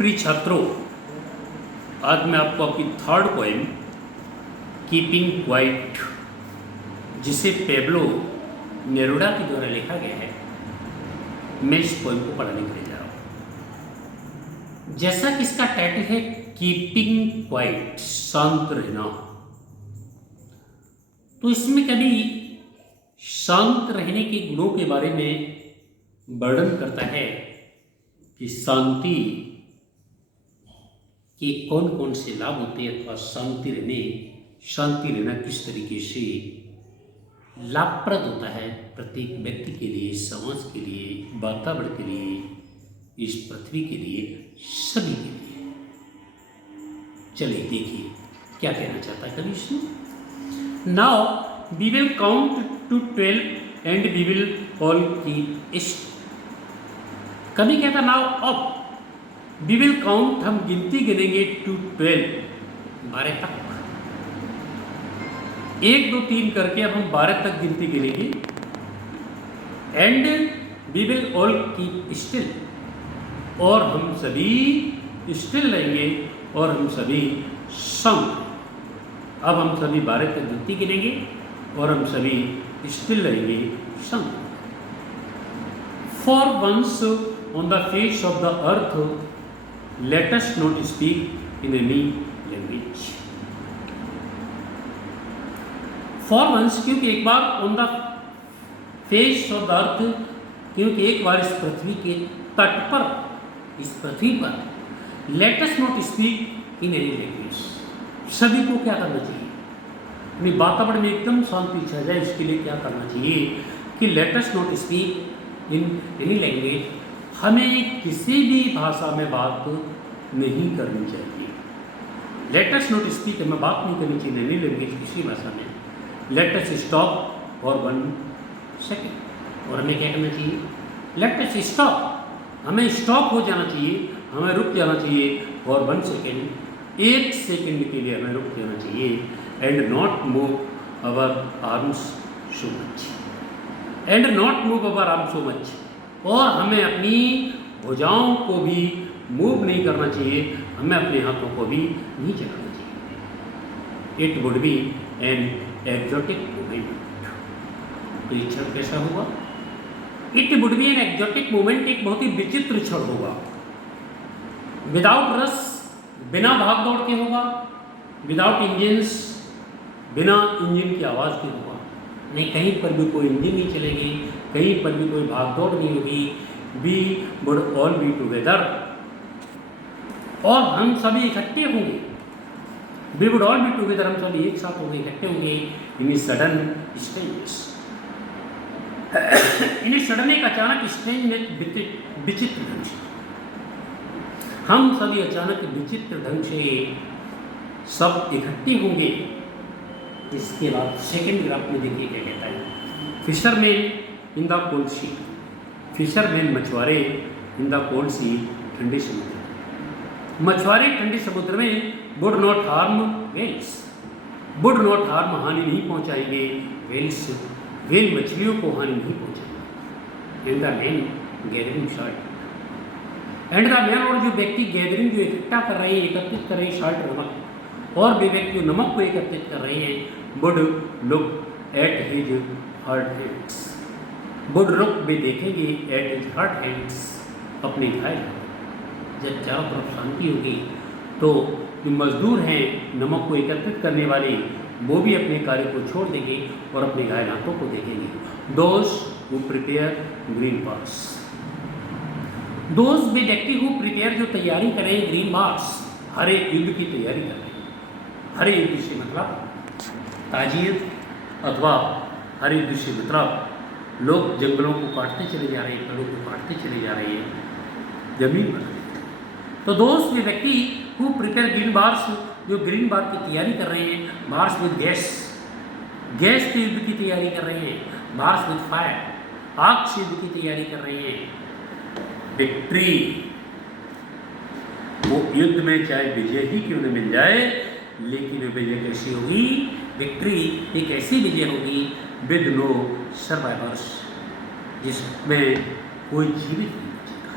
प्रिय छात्रों, आज मैं आपको आपकी थर्ड पोएम कीपिंग क्वाइट, जिसे पेब्लो नेरुडा के द्वारा लिखा गया है, मैं इस पोएम को पढ़ाने के लिए जा रहा हूँ। जैसा कि इसका टाइटल है कीपिंग क्वाइट, शांत रहना, तो इसमें कभी शांत रहने के गुणों के बारे में वर्णन करता है कि शांति के कौन कौन से लाभ होते हैं अथवा शांति रहना किस तरीके से लाभप्रद होता है प्रत्येक व्यक्ति के लिए, समाज के लिए, वातावरण के लिए, इस पृथ्वी के लिए, सभी के लिए। चलिए देखिए क्या कहना चाहता है कवि इसमें। Now we will count to 12 and we will all keep still. कवि कहता नाउ अब वी विल काउंट, हम गिनती गिनेंगे टू 12, 12 तक, 1 2 3 करके अब हम 12 तक गिनती गिनेंगे। And we will all keep still, और हम सभी स्टिल रहेंगे और हम सभी शांत। अब हम सभी 12 तक गिनती गिनेंगे और हम सभी स्टिल रहेंगे, शांत। For once on the face of the earth let us not speak in any language. For once, क्योंकि एक बार on the face of the earth, क्योंकि एक बार इस पृथ्वी के तट पर, इस पृथ्वी पर, let us not speak in any language. सभी को क्या करना चाहिए? अपनी वातावरण में एकदम शांति छा जाए, इसके लिए क्या करना चाहिए कि let us not speak in any language. हमें किसी भी भाषा में बात नहीं करनी चाहिए। लेट अस नॉट स्पीक, हमें बात नहीं करनी चाहिए एनी लैंग्वेज, किसी भाषा में। Let us stop for 1 second, और हमें क्या करना चाहिए? लेट अस स्टॉप, हमें स्टॉप हो जाना चाहिए, हमें रुक जाना चाहिए फॉर 1 सेकेंड, 1 सेकेंड के लिए हमें रुक जाना चाहिए। And not move our arms so much, and not move our arms so much, और हमें अपनी भुजाओं को भी मूव नहीं करना चाहिए, हमें अपने हाथों को भी नहीं चलाना चाहिए। It would be an exotic movement, तो ये क्षण कैसा होगा? It would be an exotic movement, एक बहुत ही विचित्र क्षण होगा। विदाउट रस, बिना भाग दौड़ के होगा। विदाउट इंजन्स, बिना इंजन की आवाज़ के होगा। नहीं, कहीं पर भी कोई इंजन नहीं चलेगी, कहीं पर भी कोई भाग दौड़ नहीं होगी। We would all be together, और हम सभी इकट्ठे होंगे। We would all be together, हम सभी एक साथ होंगे, इकट्ठे होंगे। In sudden strange, in sudden, एक अचानक, स्ट्रेंज में विचित्र ढंग से, हम सभी अचानक विचित्र ढंग से सब इकट्ठे होंगे। इसके बाद सेकेंड ग्राफ में देखिए क्या कहता है। Fisherman in the cold sea, fisherman मछुआरे इन द कोल्ड सी, ठंडे समुद्र, मछुआरे ठंडे समुद्र में would not harm whales, would not harm, हानि नहीं पहुंचाएंगे वेल्स, वेल मछलियों को हानि नहीं पहुंचाएंगे। And the man gathering salt, and the man, और जो व्यक्ति गैदरिंग, जो इकट्ठा कर रहे हैं, एकत्रित कर रहे हैं सॉल्ट, नमक, और वे व्यक्ति जो नमक को एकत्रित कर रहे हैं, would look at his hurt hands, would look, वे देखेंगे एट हिज हर्ट हैंड्स, अपने घायल। जब चारों तरफ शांति होगी तो जो मजदूर हैं नमक को एकत्रित करने वाले, वो भी अपने कार्य को छोड़ देंगे और अपने घायल हाथों को देखेंगे। Those who prepare green bars, those वे व्यक्ति हु प्रिपेयर, जो तैयारी कर रहे हैं ग्रीन बार्स, हरे युद्ध की तैयारी कर रहे हैं। हरे युद्ध से मतलब ताजियत, अथवा हरे युद्ध से मतलब लोग जंगलों को काटते चले जा रहे हैं, पेड़ों को काटते चले जा रहे हैं, जमीन बदल। तो दोस्त वे व्यक्ति हु प्रिपेयर ग्रीन बार्स, जो ग्रीन बार की तैयारी कर रहे हैं, बार्स विद गैस, गैस के युद्ध की तैयारी कर रहे हैं, बार्स विद फायर, आग से युद्ध की तैयारी कर रहे हैं। विक्ट्री, वो युद्ध में चाहे विजय ही क्यों न मिल जाए, लेकिन विजय कैसी होगी? विक्ट्री एक ऐसी विजय होगी विद नो सर्वाइवर्स, जिसमें कोई जीवित नहीं बचेगा।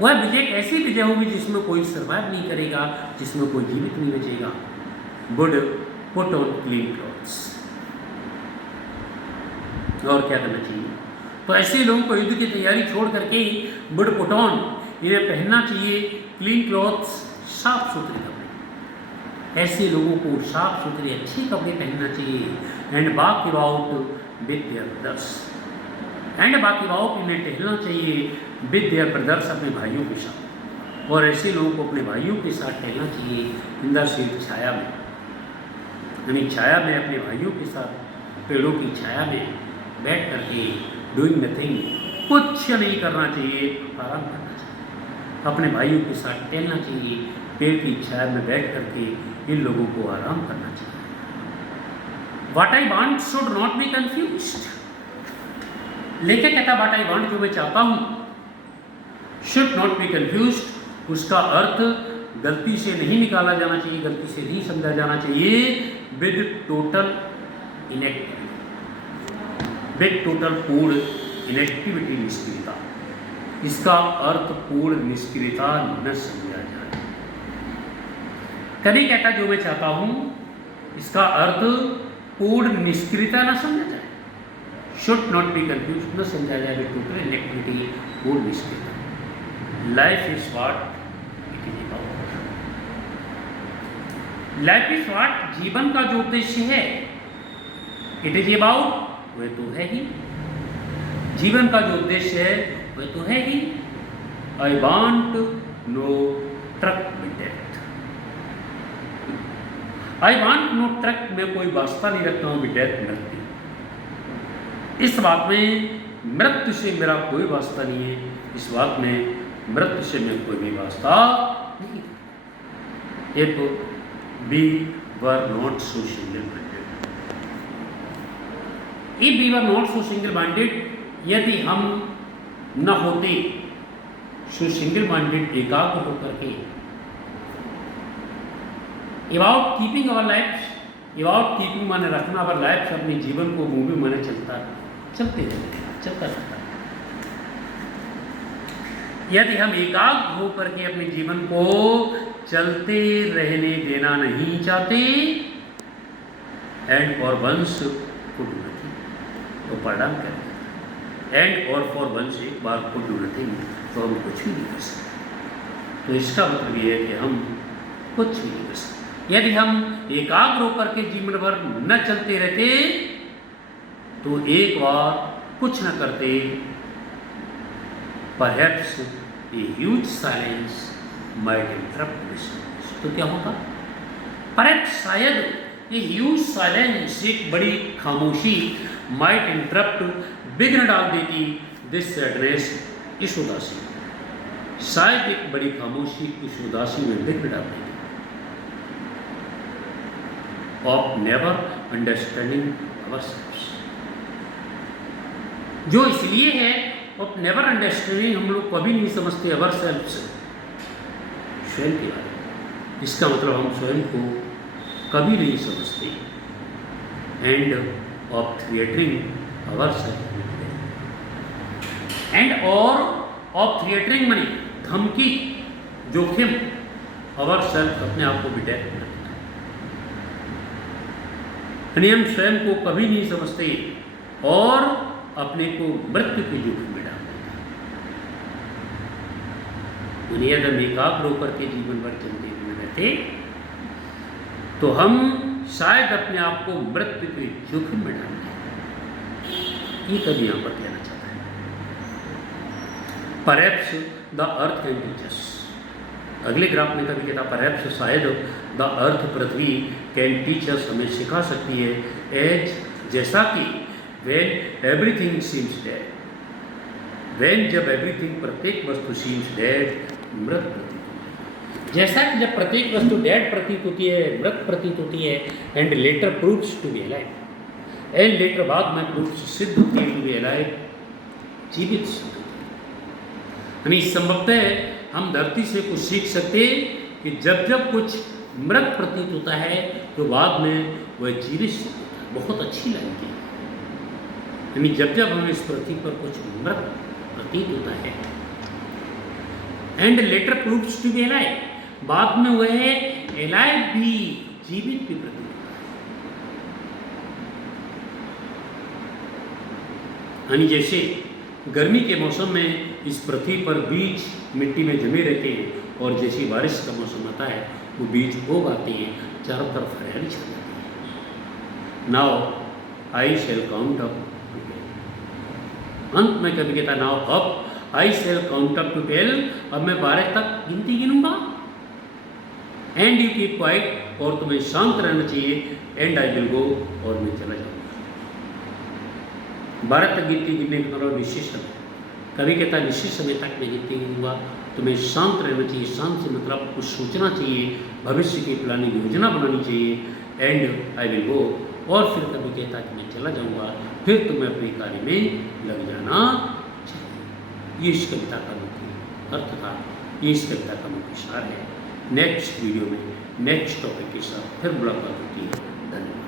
वह विजय कैसी विजय होगी जिसमें कोई सर्वाइव नहीं करेगा, जिसमें कोई जीवित नहीं बचेगा। Would put on clean clothes. और क्या करना चाहिए? तो ऐसे लोगों को युद्ध की तैयारी छोड़ करके वुड पुट ऑन, इन्हें पहनना चाहिए क्लीन क्लॉथ्स, साफ सुथरे कपड़े। ऐसे लोगों को साफ सुथरे अच्छे कपड़े पहनना चाहिए। And walk about with their brothers, and walk about, इन्हें टहलना चाहिए विद देयर ब्रदर्स, अपने भाइयों के साथ। और ऐसे लोगों को अपने भाइयों के साथ टहलना चाहिए इन द शेड, छाया में, यानी छाया में अपने भाइयों के साथ पेड़ों की छाया में बैठ करके डूइंग नथिंग, कुछ नहीं करना चाहिए, आराम करना चाहिए। अपने भाइयों के साथ टहलना चाहिए, पेड़ की छाया में बैठ करके इन लोगों को आराम करना चाहिए। What I want should not be confused. लेखक कहता व्हाट आई वांट, जो मैं चाहता हूं, शुड नॉट बी कंफ्यूज्ड, उसका अर्थ गलती से नहीं निकाला जाना चाहिए, गलती से नहीं समझा जाना चाहिए with total inactivity, with total पूर्ण इनएक्टिविटी, निष्क्रियता। इसका अर्थ पूर्ण निष्क्रियता न समझा जाए। कभी कहता जो मैं चाहता हूं, इसका अर्थ पूर्ण निष्क्रियता न समझा जाए। शुड नॉट बी कंफ्यूज, न समझा जाए विद टोटल इनएक्टिविटी, पूर्ण निष्क्रियता। Life is what it is about. Life is what, जीवन का जो उद्देश्य है, इट इज अबाउट, वह तो है ही। जीवन का जो उद्देश्य है वह तो है ही। I want no truck with death. I want no truck, में कोई वास्ता नहीं रखता हूं विद डेथ, मृत्यु। इस बात में मृत्यु से मेरा कोई वास्ता नहीं है, इस बात में मृत्यु से मैं कोई भी वास्ता नहीं। If we were not so single minded, if we were not so single minded, यदि हम न होते सो सिंगल माइंडेड, एकाग्र होकर के, about keeping our life, about keeping माने रखना, अवर लाइफ, अपने जीवन को मूवी माने चलते रहते, चलता रहता। यदि हम एकाग्र होकर के अपने जीवन को चलते रहने देना नहीं चाहते, and for once could do nothing, तो परिणाम क्या है? एंड और फॉर वंस, एक बार कुड डू नथिंग, तो हम कुछ भी नहीं कर सकते। तो इसका मतलब ये है कि हम कुछ भी नहीं कर सकते। यदि हम एकाग्र होकर के जीवन भर न चलते रहते, तो एक बार कुछ न करते, perhaps a huge silence might interrupt this. तो क्या होगा? Perhaps शायद a huge silence, एक बड़ी खामोशी, might interrupt, विघ्न डाल देती, this sadness, इस उदासी, शायद एक बड़ी खामोशी इस उदासी में विघ्न डाल देती। Of never understanding ourselves, जो इसलिए है ऑफ नेवर अंडरस्टैंडिंग, हम लोग कभी नहीं समझते अवर सेल्फ, स्वयं के बारे में। इसका मतलब हम स्वयं को कभी नहीं समझते। And of threatening our self, and और ऑफ थिएटरिंग मनी, धमकी, जोखिम, अवर सेल्फ, अपने आप को भी डेथ, यानी हम स्वयं को कभी नहीं समझते और अपने को मृत्यु के जोखिम में डाल देते। यदि हम एकाग्र होकर के जीवन भर चलते हुए रहते, तो हम शायद अपने आप को मृत्यु के जोखिम में डाल देते। ये कभी यहां पर कहना चाहता है। Perhaps the earth can teach us, अगले ग्राफ में कभी कहता परहैप्स, शायद the earth, Prithvi, can teach us, हमें सिखा सकती है, एज, जैसा कि when everything seems dead, when जब everything, प्रत्येक वस्तु seems dead, मृत प्रतीत होती है। जैसा कि जब प्रत्येक वस्तु डेड प्रतीत होती है, मृत प्रतीत होती है, and later proves to be alive, and later बाद में प्रूव्स, सिद्ध होती है, टू बी अलाइव, जीवित सिद्ध होती है। यानी संभवतः हम धरती से कुछ सीख सकते कि जब जब कुछ मृत प्रतीत होता है तो बाद में वह जीवित सिद्ध होता है। बहुत अच्छी लगती है। यानी जब जब हमें इस पृथ्वी पर कुछ मृत प्रतीत होता है and later proves to be alive, बाद में वह एलाइव भी, जीवित भी प्रतीत होता है। यानी जैसे गर्मी के मौसम में इस पृथ्वी पर बीज मिट्टी में जमे रहते हैं और जैसे बारिश का मौसम आता है वो बीज उग आते हैं, चारों तरफ हरियाली छा जाती है। Now I shall count up, अंत में कभी कहता now up I shall count up to 12, अब मैं 12 तक गिनती गिनूंगा। एंड यू कीप क्वाइट, और तुम्हें शांत रहना चाहिए। एंड आई विल गो, और मैं चला जाऊंगा। 12 तक गिनती गिनने का मतलब निश्चित समय, कभी कहता निश्चित समय तक मैं गिनती गिनूंगा। तुम्हें शांत रहना चाहिए, शांत से मतलब कुछ सोचना चाहिए, भविष्य की प्लानिंग योजना बनानी चाहिए। एंड आई विल गो, और फिर कभी कहता कि मैं चला जाऊंगा, फिर तुम्हें अपने कार्य में लग जाना चाहिए। ये इस कविता का मुख्य अर्थ था, ये इस कविता का मुख्य सार है। नेक्स्ट वीडियो में नेक्स्ट टॉपिक के साथ फिर मुलाकात होती है। धन्यवाद।